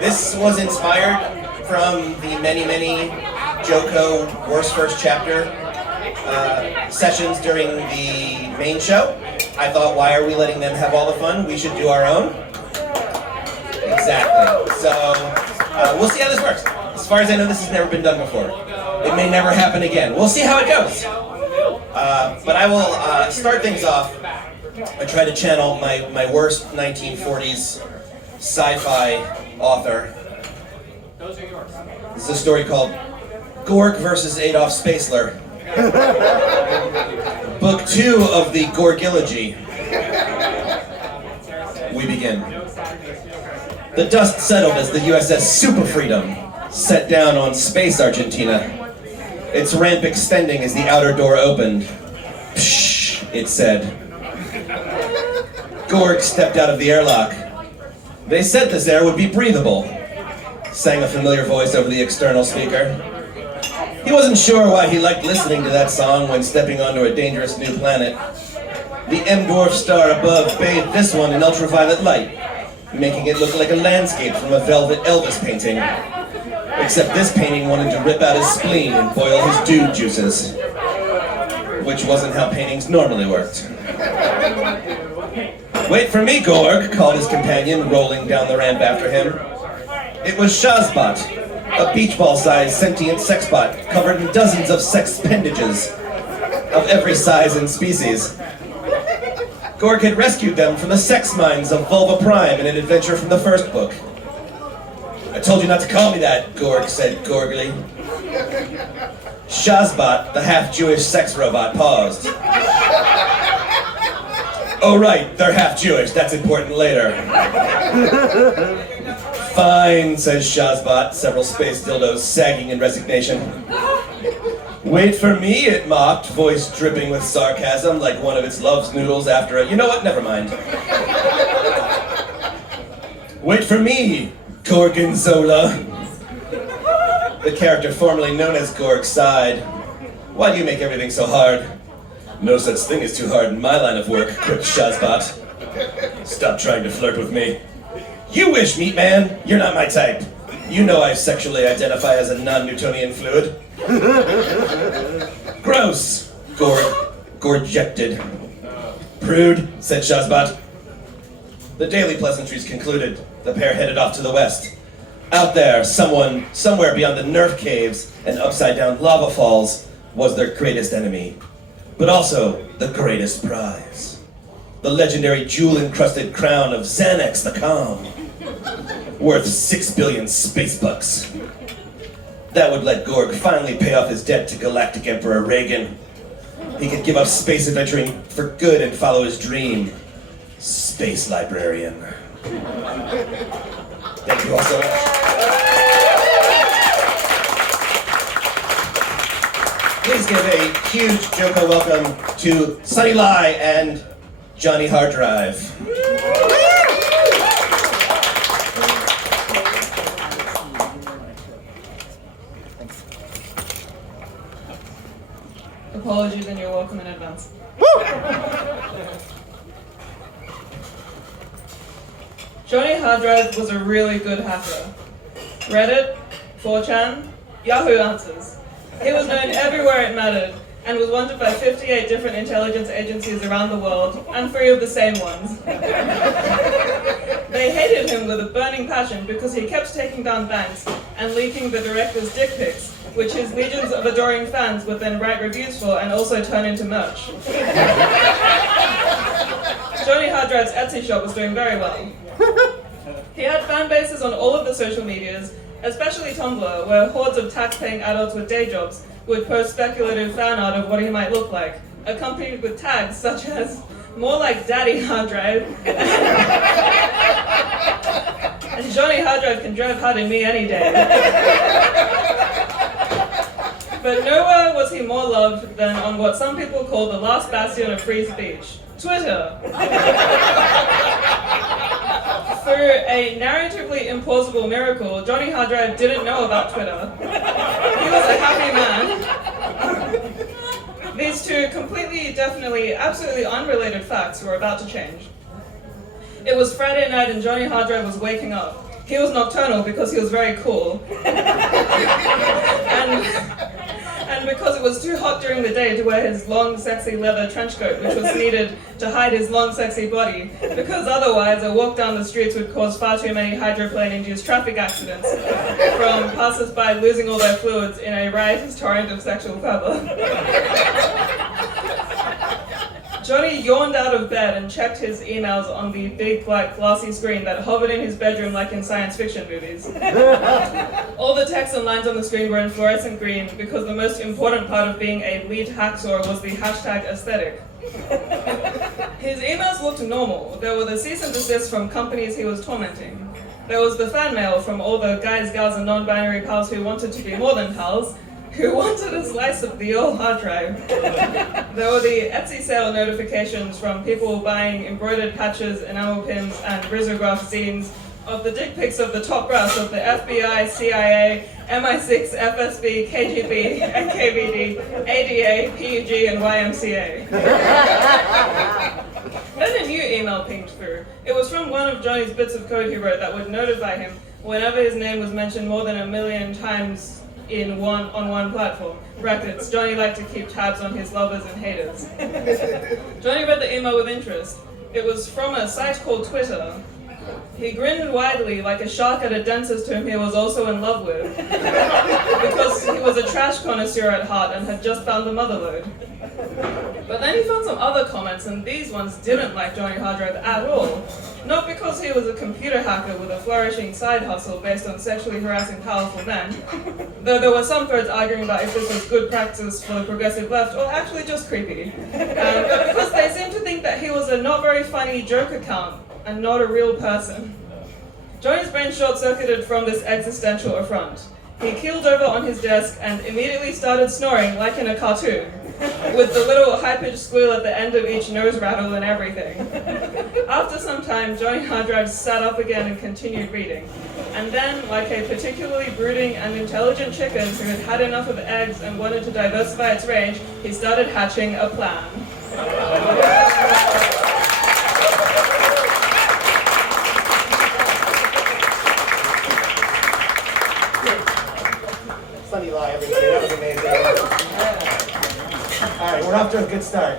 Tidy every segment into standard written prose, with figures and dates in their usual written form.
This was inspired from the many JoCo Worst First Chapter sessions during the main show. I thought, why are we letting them have all the fun? We should do our own. Exactly. So we'll see how this works. As far as I know, this has never been done before. It may never happen again. We'll see how it goes. But I will start things off. I try to channel my worst 1940s sci-fi author. This is a story called Gorg versus Adolf Spacler. Book 2 of the Gorgilogy. We begin. The dust settled as the USS Super Freedom set down on space Argentina. Its ramp extending as the outer door opened. Pshh, it said. Gorg stepped out of the airlock. They said this air would be breathable, sang a familiar voice over the external speaker. He wasn't sure why he liked listening to that song when stepping onto a dangerous new planet. The M-dwarf star above bathed this one in ultraviolet light, making it look like a landscape from a velvet Elvis painting. Except this painting wanted to rip out his spleen and boil his dude juices, which wasn't how paintings normally worked. Wait for me, Gorg, called his companion, rolling down the ramp after him. It was Shazbot, a beach ball-sized sentient sexbot covered in dozens of sex appendages of every size and species. Gorg had rescued them from the sex mines of Vulva Prime in an adventure from the first book. I told you not to call me that, Gorg said gorgily. Shazbot, the half-Jewish sex robot, paused. Oh right, they're half-Jewish, that's important later. Fine, says Shazbot, several space dildos sagging in resignation. Wait for me, it mocked, voice dripping with sarcasm like one of its love's noodles after a... You know what, never mind. Wait for me, Gorgonzola. The character formerly known as Gorg sighed. Why do you make everything so hard? No such thing as too hard in my line of work, quipped Shazbot. Stop trying to flirt with me. You wish, meat man. You're not my type. You know I sexually identify as a non-Newtonian fluid. Gross, Gorgejected. Prude, said Shazbot. The daily pleasantries concluded. The pair headed off to the west. Out there, somewhere beyond the Nerf caves and upside-down lava falls, was their greatest enemy. But also the greatest prize. The legendary jewel-encrusted crown of Xanax the Calm. Worth 6 billion space bucks. That would let Gorg finally pay off his debt to Galactic Emperor Reagan. He could give up space adventuring for good and follow his dream. Space librarian. Thank you all so much. Please give a huge JoCo welcome to Sunny Lai and Johnny Hard Drive. Apologies and you're welcome in advance. Johnny Hard Drive was a really good hacker. Reddit, 4chan, Yahoo Answers. He was known everywhere it mattered, and was wanted by 58 different intelligence agencies around the world, and 3 of the same ones. They hated him with a burning passion because he kept taking down banks and leaking the director's dick pics, which his legions of adoring fans would then write reviews for and also turn into merch. Johnny Hard Drive's Etsy shop was doing very well. He had fan bases on all of the social medias, especially Tumblr, where hordes of tax-paying adults with day jobs would post speculative fan art of what he might look like, accompanied with tags such as, more like Daddy Hard Drive, and Johnny Hard Drive can drive hard in me any day. But nowhere was he more loved than on what some people call the last bastion of free speech, Twitter. Through a narratively implausible miracle, Johnny Hard Drive didn't know about Twitter. He was a happy man. These two completely, definitely, absolutely unrelated facts were about to change. It was Friday night and Johnny Harddrive was waking up. He was nocturnal because he was very cool. and because it was too hot during the day to wear his long, sexy leather trench coat, which was needed to hide his long, sexy body, because otherwise a walk down the streets would cause far too many hydroplane-induced traffic accidents from passers-by losing all their fluids in a riotous torrent of sexual fervor. Johnny yawned out of bed and checked his emails on the big, black, glassy screen that hovered in his bedroom like in science fiction movies. All the text and lines on the screen were in fluorescent green because the most important part of being a lead hacksaw was the hashtag aesthetic. His emails looked normal. There were the cease and desist from companies he was tormenting. There was the fan mail from all the guys, gals, and non-binary pals who wanted to be more than pals, who wanted a slice of the old hard drive. There were the Etsy sale notifications from people buying embroidered patches, enamel pins, and risograph zines of the dick pics of the top brass of the FBI, CIA, MI6, FSB, KGB, NKVD, ADA, PUG, and YMCA. Then a new email pinged through. It was from one of Johnny's bits of code he wrote that would notify him whenever his name was mentioned more than 1 million times on one platform. Brackets, Johnny liked to keep tabs on his lovers and haters. Johnny read the email with interest. It was from a site called Twitter. He grinned widely like a shark at a dentist whom he was also in love with, because he was a trash connoisseur at heart and had just found the motherlode. But then he found some other comments, and these ones didn't like Johnny Harddrive at all. Not because he was a computer hacker with a flourishing side hustle based on sexually harassing powerful men, though there were some threads arguing about if this was good practice for the progressive left or actually just creepy. But because they seemed to think that he was a not very funny joke account and not a real person. Johnny's brain short-circuited from this existential affront. He keeled over on his desk and immediately started snoring like in a cartoon, with the little high-pitched squeal at the end of each nose rattle and everything. After some time, Johnny Harddrive sat up again and continued reading. And then, like a particularly brooding and intelligent chicken who had had enough of eggs and wanted to diversify its range, he started hatching a plan. Sunny lie, everybody. That was amazing. All right, we're off to a good start.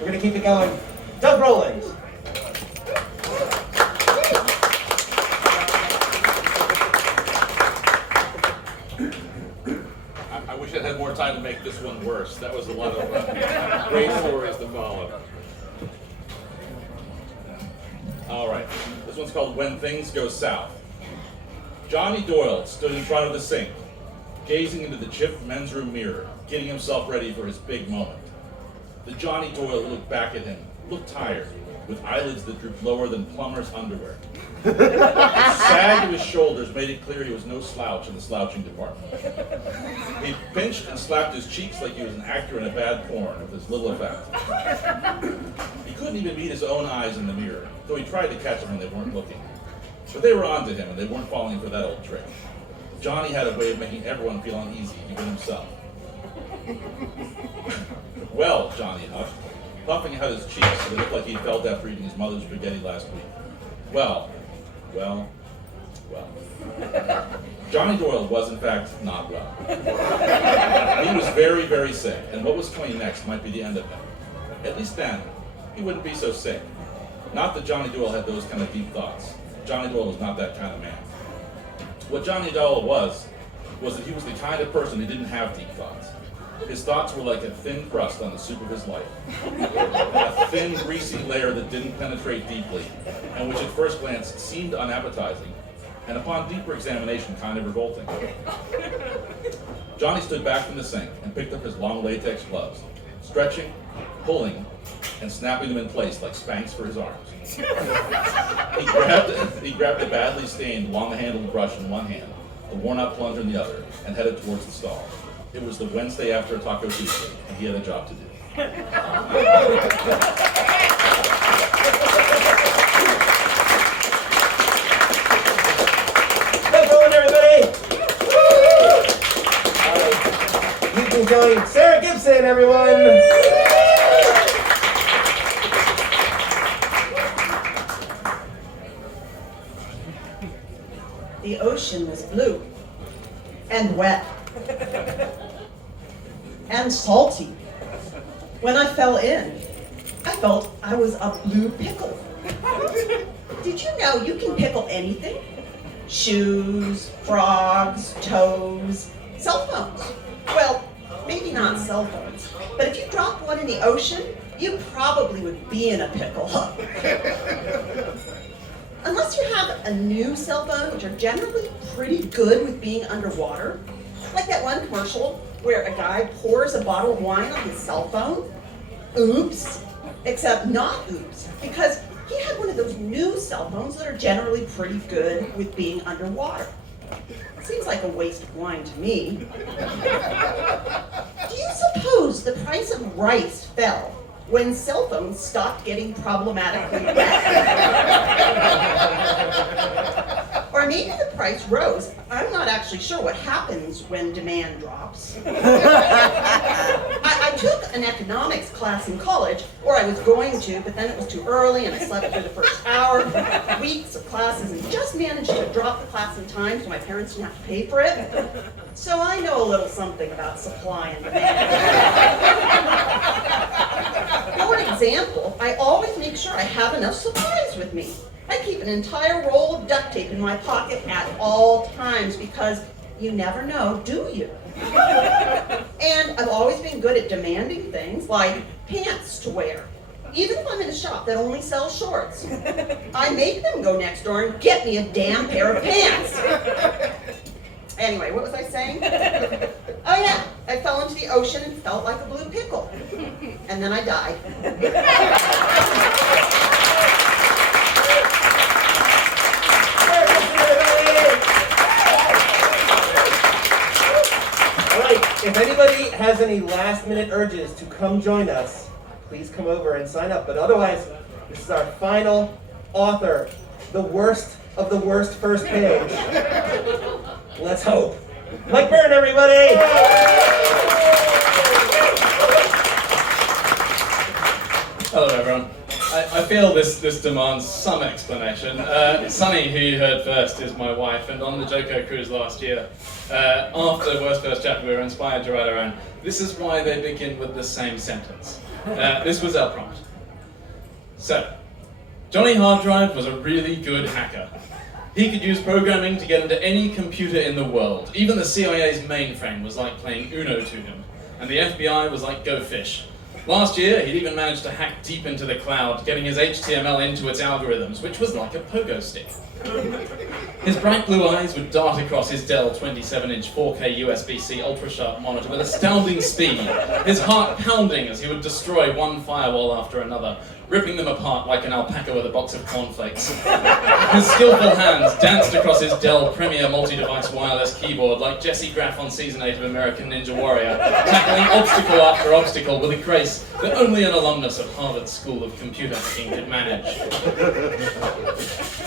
We're going to keep it going. Doug Rowland. I wish I had more time to make this one worse. That was a lot of great stories to follow. All right, this one's called When Things Go South. Johnny Doyle stood in front of the sink, gazing into the chipped men's room mirror, getting himself ready for his big moment. The Johnny Doyle who looked back at him looked tired, with eyelids that drooped lower than plumber's underwear. The sag of his shoulders made it clear he was no slouch in the slouching department. He pinched and slapped his cheeks like he was an actor in a bad porn with as little effect. He couldn't even meet his own eyes in the mirror, though he tried to catch them when they weren't looking. But they were onto him, and they weren't falling for that old trick. Johnny had a way of making everyone feel uneasy, even himself. Well, Johnny huffed, puffing out his cheeks so they looked like he felt after eating his mother's spaghetti last week. Well. Johnny Doyle was, in fact, not well. He was very, very sick, and what was coming next might be the end of him. At least then, he wouldn't be so sick. Not that Johnny Doyle had those kind of deep thoughts. Johnny Doyle was not that kind of man. What Johnny Doyle was that he was the kind of person who didn't have deep thoughts. His thoughts were like a thin crust on the soup of his life. A thin, greasy layer that didn't penetrate deeply, and which at first glance seemed unappetizing, and upon deeper examination kind of revolting. Johnny stood back from the sink and picked up his long latex gloves, stretching, pulling, and snapping them in place like Spanx for his arms. He grabbed a badly stained, long-handled brush in one hand, a worn-out plunger in the other, and headed towards the stall. It was the Wednesday after Taco Tuesday, and he had a job to do. Good going, everybody! All right, you can join Sarah Gibson, everyone! The ocean was blue and wet and salty. When I fell in, I felt I was a blue pickle. Did you know you can pickle anything? Shoes, frogs, toes, cell phones. Well, maybe not cell phones, but if you dropped one in the ocean, you probably would be in a pickle. Unless you have a new cell phone, which are generally pretty good with being underwater, like that one commercial where a guy pours a bottle of wine on his cell phone. Oops, except not oops, because he had one of those new cell phones that are generally pretty good with being underwater. Seems like a waste of wine to me. Do you suppose the price of rice fell when cell phones stopped getting problematically wet? Or maybe the price rose. I'm not actually sure what happens when demand drops. I took an economics class in college, or I was going to, but then it was too early and I slept through the first hour, weeks of classes, and just managed to drop the class in time so my parents didn't have to pay for it. So I know a little something about supply and demand. For example, I always make sure I have enough supplies with me. I keep an entire roll of duct tape in my pocket at all times because you never know, do you? And I've always been good at demanding things like pants to wear. Even if I'm in a shop that only sells shorts, I make them go next door and get me a damn pair of pants. Anyway, what was I saying? Oh yeah, I fell into the ocean and felt like a blue pickle. And then I died. All right, if anybody has any last-minute urges to come join us, please come over and sign up. But otherwise, this is our final author, the worst of the worst first page. Let's hope. Mike Byrne, everybody! Hello, everyone. I feel this demands some explanation. Sunny, who you heard first, is my wife, and on the JoCo Cruise last year, after the Worst First chapter, we were inspired to write our own. This is why they begin with the same sentence. This was our prompt. So, Johnny Harddrive was a really good hacker. He could use programming to get into any computer in the world. Even the CIA's mainframe was like playing Uno to him, and the FBI was like Go Fish. Last year, he'd even managed to hack deep into the cloud, getting his HTML into its algorithms, which was like a pogo stick. His bright blue eyes would dart across his Dell 27-inch 4K USB-C ultra-sharp monitor with astounding speed, his heart pounding as he would destroy one firewall after another, ripping them apart like an alpaca with a box of cornflakes. His skillful hands danced across his Dell Premier multi-device wireless keyboard like Jesse Graff on Season 8 of American Ninja Warrior, tackling obstacle after obstacle with a grace that only an alumnus of Harvard School of Computer Hacking could manage.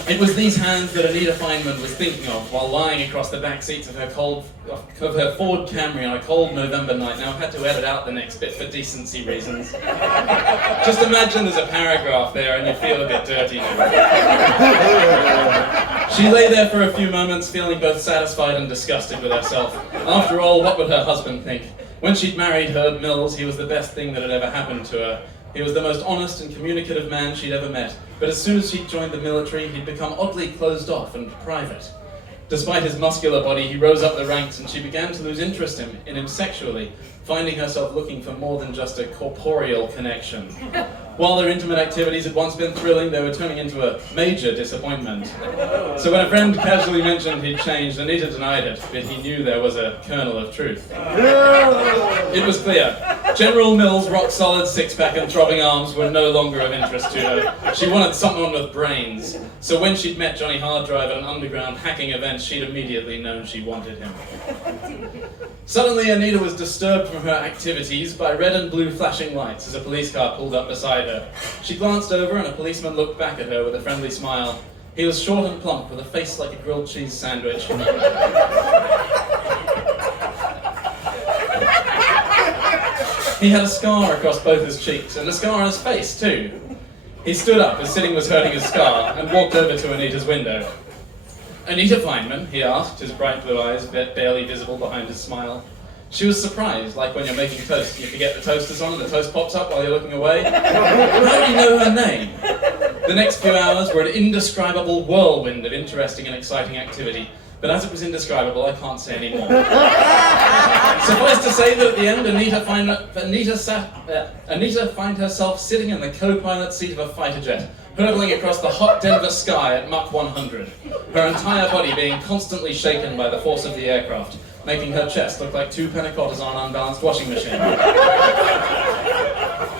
It was these hands that Anita Feynman was thinking of while lying across the back seats of her Ford Camry on a cold November night. Now I've had to edit out the next bit for decency reasons. Just imagine there's a paragraph there and you feel a bit dirty. She lay there for a few moments feeling both satisfied and disgusted with herself. After all, what would her husband think? When she'd married Herb Mills, he was the best thing that had ever happened to her. He was the most honest and communicative man she'd ever met. But as soon as she'd joined the military, he'd become oddly closed off and private. Despite his muscular body, he rose up the ranks and she began to lose interest in him sexually, finding herself looking for more than just a corporeal connection. While their intimate activities had once been thrilling, they were turning into a major disappointment. So when a friend casually mentioned he'd changed, Anita denied it, but he knew there was a kernel of truth. It was clear. General Mills' rock-solid six-pack and throbbing arms were no longer of interest to her. She wanted someone with brains. So when she'd met Johnny Harddrive at an underground hacking event, she'd immediately known she wanted him. Suddenly, Anita was disturbed from her activities by red and blue flashing lights as a police car pulled up beside her. She glanced over and a policeman looked back at her with a friendly smile. He was short and plump with a face like a grilled cheese sandwich. He had a scar across both his cheeks and a scar on his face too. He stood up as sitting was hurting his scar and walked over to Anita's window. Anita Feynman, he asked, his bright blue eyes barely visible behind his smile. She was surprised, like when you're making toast and you forget the toaster's on and the toast pops up while you're looking away. How do you know her name? The next few hours were an indescribable whirlwind of interesting and exciting activity. But as it was indescribable, I can't say any more. Suffice to say that at the end, Anita find herself sitting in the co-pilot seat of a fighter jet, hurtling across the hot Denver sky at Mach 100, her entire body being constantly shaken by the force of the aircraft, making her chest look like two panna cottas on an unbalanced washing machine.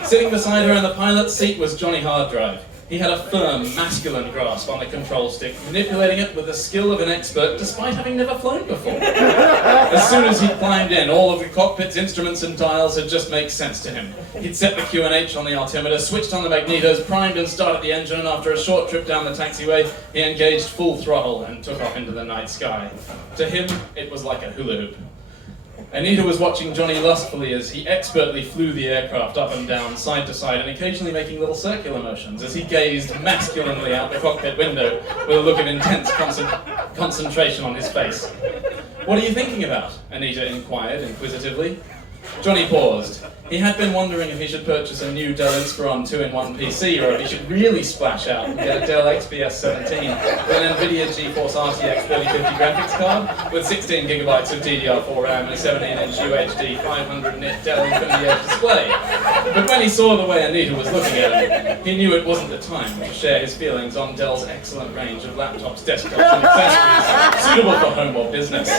Sitting beside her in the pilot's seat was Johnny Harddrive. He had a firm, masculine grasp on the control stick, manipulating it with the skill of an expert despite having never flown before. As soon as he climbed in, all of the cockpit's instruments and dials had just made sense to him. He'd set the QNH on the altimeter, switched on the magnetos, primed and started the engine, and after a short trip down the taxiway, he engaged full throttle and took off into the night sky. To him, it was like a hula hoop. Anita was watching Johnny lustfully as he expertly flew the aircraft up and down, side to side, and occasionally making little circular motions as he gazed masculinely out the cockpit window with a look of intense concentration on his face. "What are you thinking about?" Anita inquired inquisitively. Johnny paused. He had been wondering if he should purchase a new Dell Inspiron 2-in-1 PC or if he should really splash out and get a Dell XPS 17 with an NVIDIA GeForce RTX 3050 graphics card with 16 gigabytes of DDR4 RAM and a 17-inch UHD 500 nit Dell Infinity Edge display. But when he saw the way Anita was looking at him, he knew it wasn't the time to share his feelings on Dell's excellent range of laptops, desktops, and accessories suitable for home or business.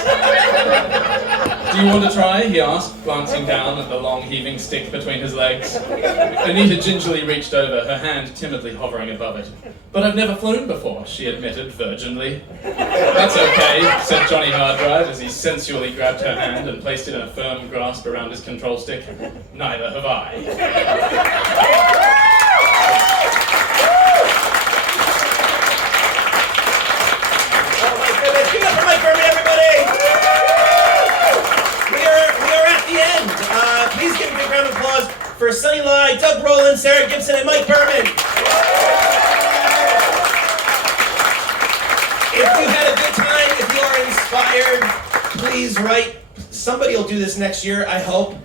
"Do you want to try?" he asked, glancing down at the long heaving stick between his legs. Anita gingerly reached over, her hand timidly hovering above it. "But I've never flown before," she admitted virginally. "That's okay," said Johnny Harddrive as he sensually grabbed her hand and placed it in a firm grasp around his control stick. "Neither have I." Oh my goodness, give it up for Mike Berman, everybody! We are at the end. Please give a big round of applause for Sunny Lai, Doug Rowland, Sarah Gibson, and Mike Berman. If you had a good time, if you are inspired, please write. Somebody will do this next year, I hope.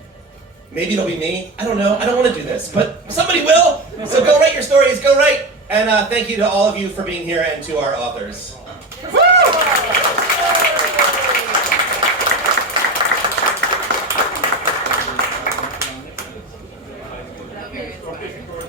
Maybe it'll be me. I don't know. I don't want to do this, but somebody will. So go write your stories. Go write. And thank you to all of you for being here and to our authors.